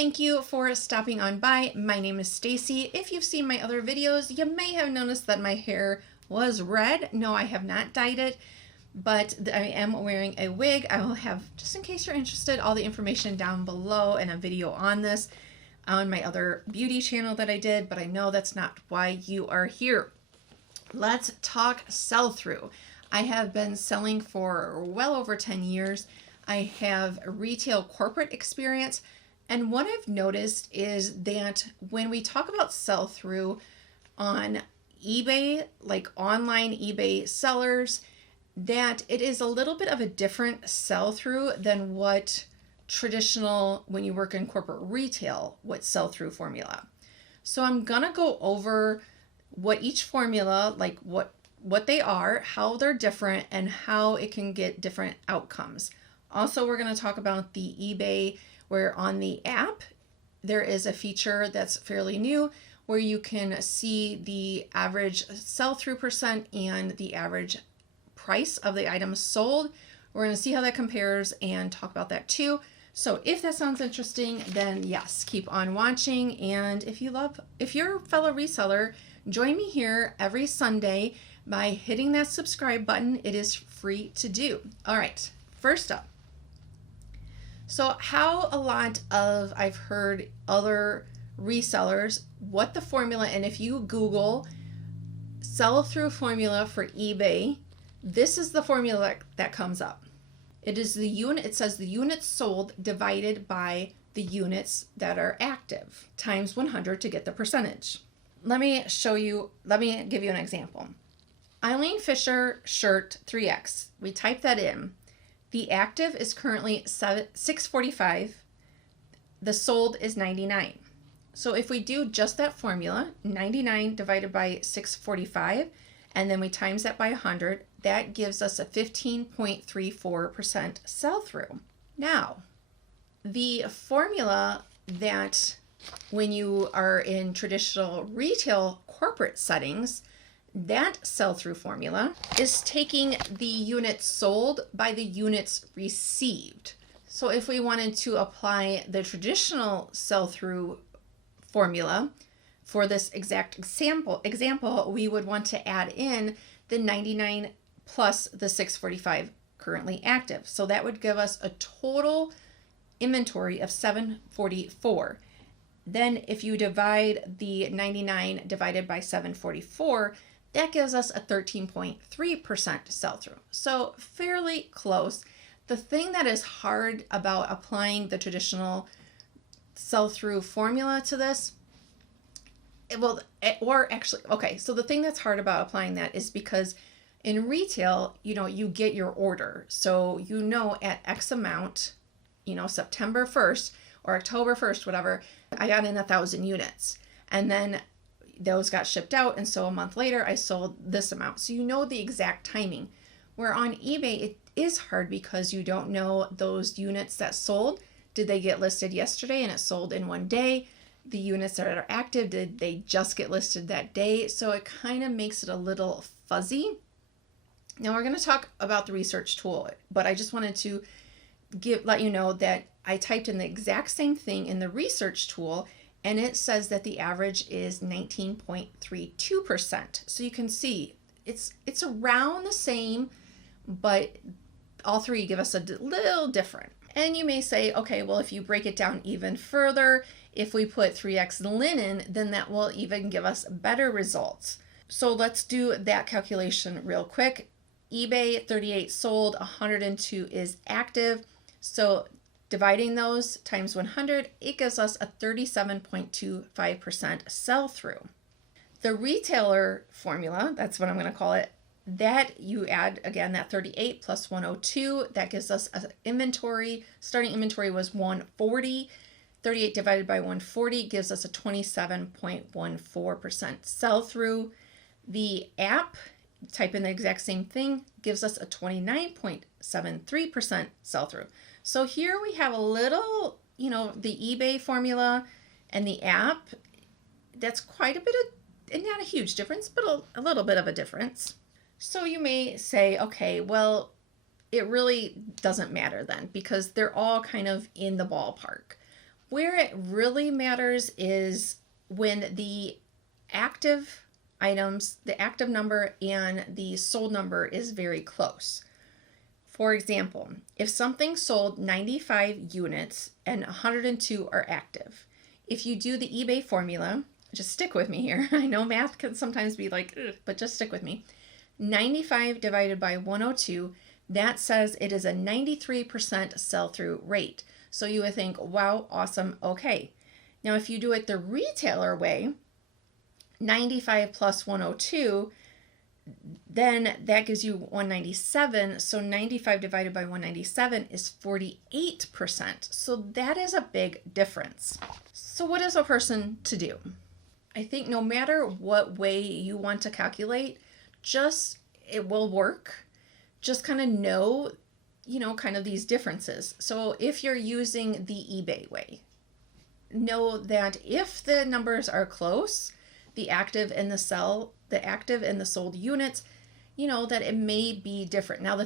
thank you for stopping on by. My name is Stacy. If you've seen my other videos, you may have noticed that my hair was red. No, I have not dyed it, but I am wearing a wig. I will have, just in case you're interested, all the information down below and a video on this on my other beauty channel that I did, but I know that's not why you are here. Let's talk sell-through. I have been selling for well over 10 years. I have retail corporate experience. And what I've noticed is that when we talk about sell-through on eBay, like online eBay sellers, that it is a little bit of a different sell-through than what traditional, when you work in corporate retail, what sell-through formula. So I'm gonna go over what each formula, like what they are, how they're different, and how it can get different outcomes. Also, we're going to talk about the eBay, where on the app, there is a feature that's fairly new where you can see the average sell-through percent and the average price of the items sold. We're going to see how that compares and talk about that too. So if that sounds interesting, then yes, keep on watching. And if you're a fellow reseller, join me here every Sunday by hitting that subscribe button. It is free to do. All right, first up. So how a lot of, I've heard other resellers, what the formula, and if you Google sell-through formula for eBay, this is the formula that comes up. It is the unit, it says the units sold divided by the units that are active times 100 to get the percentage. Let me give you an example. Eileen Fisher shirt 3X, we type that in. The active is currently 645. The sold is 99. So if we do just that formula, 99 divided by 645, and then we times that by 100, that gives us a 15.34% sell-through. Now, the formula that when you are in traditional retail corporate settings, that sell-through formula is taking the units sold by the units received. So if we wanted to apply the traditional sell-through formula for this exact example, we would want to add in the 99 plus the 645 currently active. So that would give us a total inventory of 744. Then if you divide the 99 divided by 744, that gives us a 13.3% sell-through. So fairly close. The thing that is hard about applying the traditional sell-through formula to this, so the thing that's hard about applying that is because in retail, you get your order. So at X amount, September 1st or October 1st, whatever, I got in 1,000 units. And then those got shipped out, and so a month later I sold this amount. So the exact timing. Where on eBay it is hard because you don't know those units that sold. Did they get listed yesterday and it sold in one day? The units that are active, did they just get listed that day? So it kind of makes it a little fuzzy. Now we're going to talk about the research tool, but I just wanted to let you know that I typed in the exact same thing in the research tool, and it says that the average is 19.32%. So you can see it's around the same, but all three give us a little different. And you may say, okay, well, if you break it down even further, if we put 3X linen, then that will even give us better results. So let's do that calculation real quick. eBay 38 sold, 102 is active. So dividing those times 100, it gives us a 37.25% sell-through. The retailer formula, that's what I'm going to call it, that you add, again, that 38 plus 102, that gives us an inventory. Starting inventory was 140. 38 divided by 140 gives us a 27.14% sell-through. The app, type in the exact same thing, gives us a 29.73% sell-through. So here we have a little, the eBay formula and the app, that's quite a bit of, and not a huge difference, but a little bit of a difference. So you may say, okay, well, it really doesn't matter then because they're all kind of in the ballpark. Where it really matters is when the active items, the active number and the sold number is very close. For example, if something sold 95 units and 102 are active, if you do the eBay formula, just stick with me here. I know math can sometimes be like, ugh, but just stick with me. 95 divided by 102, that says it is a 93% sell-through rate. So you would think, wow, awesome, okay. Now, if you do it the retailer way, 95 plus 102, then that gives you 197. So 95 divided by 197 is 48%. So that is a big difference. So what is a person to do? I think no matter what way you want to calculate, it will work. Just kind of know, kind of these differences. So if you're using the eBay way, know that if the numbers are close, the active and the sold units, that it may be different. Now,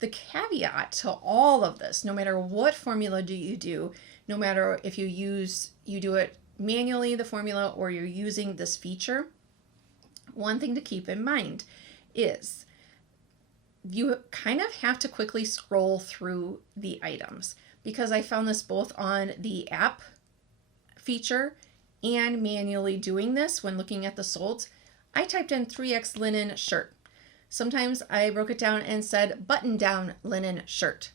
the caveat to all of this, no matter what formula you do, no matter if you do it manually, the formula, or you're using this feature, one thing to keep in mind is you kind of have to quickly scroll through the items, because I found this both on the app feature and manually doing this when looking at the solds. I typed in 3X linen shirt. Sometimes I broke it down and said button down linen shirt.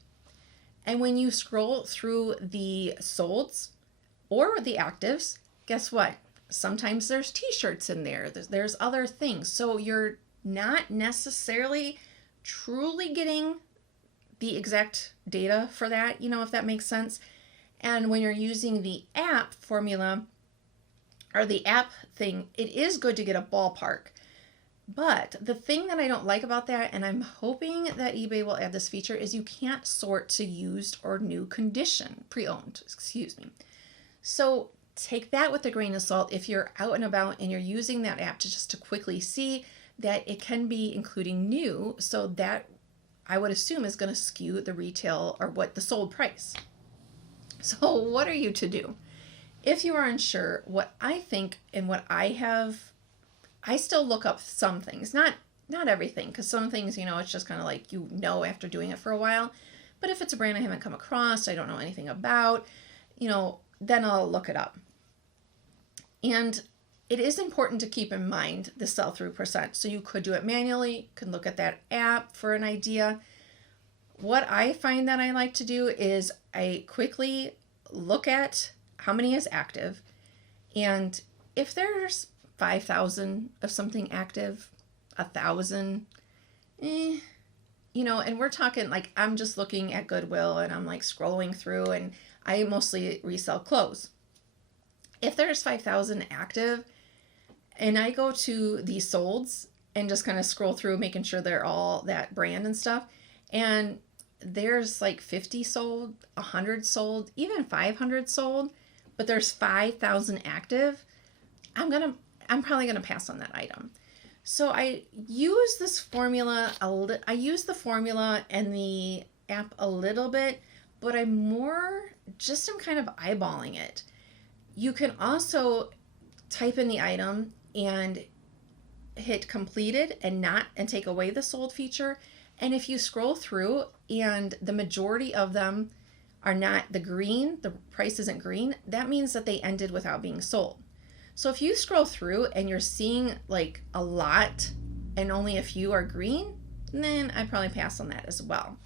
And when you scroll through the solds or the actives, guess what? Sometimes there's t-shirts in there. There's other things. So you're not necessarily truly getting the exact data for that, if that makes sense. And when you're using the app formula or the app thing, it is good to get a ballpark. But the thing that I don't like about that, and I'm hoping that eBay will add this feature, is you can't sort to used or new condition, pre-owned, excuse me. So take that with a grain of salt if you're out and about and you're using that app to quickly see that it can be including new. So that I would assume is going to skew the retail or what the sold price. So what are you to do? If you are unsure, what I think and what I still look up some things, not everything, because some things, it's just kind of like, after doing it for a while. But if it's a brand I haven't come across, I don't know anything about, then I'll look it up. And it is important to keep in mind the sell-through percent. So you could do it manually, could look at that app for an idea. What I find that I like to do is I quickly look at how many is active, and if there's 5,000 of something active, 1,000, and we're talking like, I'm just looking at Goodwill and I'm like scrolling through, and I mostly resell clothes. If there's 5,000 active and I go to the solds and just kind of scroll through, making sure they're all that brand and stuff, and there's like 50 sold, 100 sold, even 500 sold, but there's 5,000 active, I'm probably going to pass on that item. So I use this formula, I use the formula and the app a little bit, but I'm kind of eyeballing it. You can also type in the item and hit completed and take away the sold feature. And if you scroll through and the majority of them are not the price isn't green, that means that they ended without being sold. So if you scroll through and you're seeing like a lot and only a few are green, then I'd probably pass on that as well.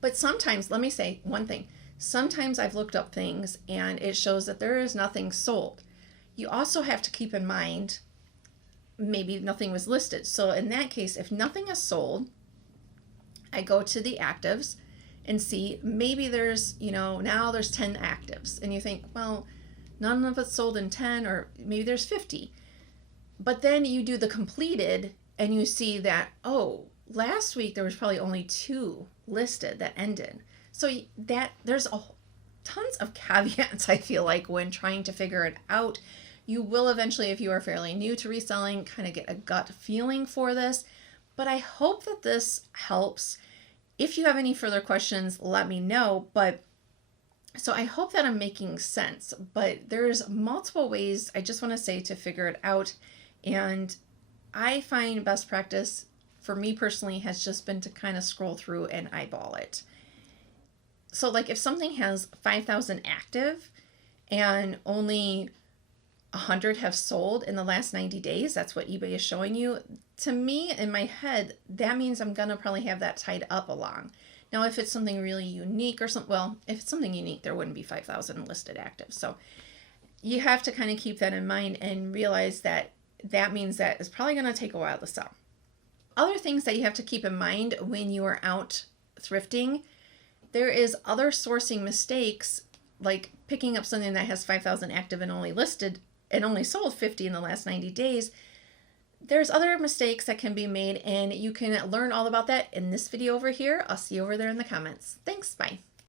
But sometimes, let me say one thing, sometimes I've looked up things and it shows that there is nothing sold. You also have to keep in mind, maybe nothing was listed. So in that case, if nothing is sold, I go to the actives and see maybe there's, now there's 10 actives. And you think, well, none of it's sold in 10, or maybe there's 50. But then you do the completed and you see that, oh, last week there was probably only 2 listed that ended. So there's tons of caveats, I feel like, when trying to figure it out. You will eventually, if you are fairly new to reselling, kind of get a gut feeling for this. But I hope that this helps. If you have any further questions, let me know. But So I hope that I'm making sense, but there's multiple ways I just want to say to figure it out. And I find best practice for me personally has just been to kind of scroll through and eyeball it. So like if something has 5,000 active and only 100 have sold in the last 90 days, that's what eBay is showing you. To me, in my head, that means I'm going to probably have that tied up along. Now, if it's something really unique or something, well, if it's something unique, there wouldn't be 5,000 listed active. So you have to kind of keep that in mind and realize that that means that it's probably going to take a while to sell. Other things that you have to keep in mind when you are out thrifting, there is other sourcing mistakes, like picking up something that has 5,000 active and only listed and only sold 50 in the last 90 days. There's other mistakes that can be made, and you can learn all about that in this video over here. I'll see you over there in the comments. Thanks, bye.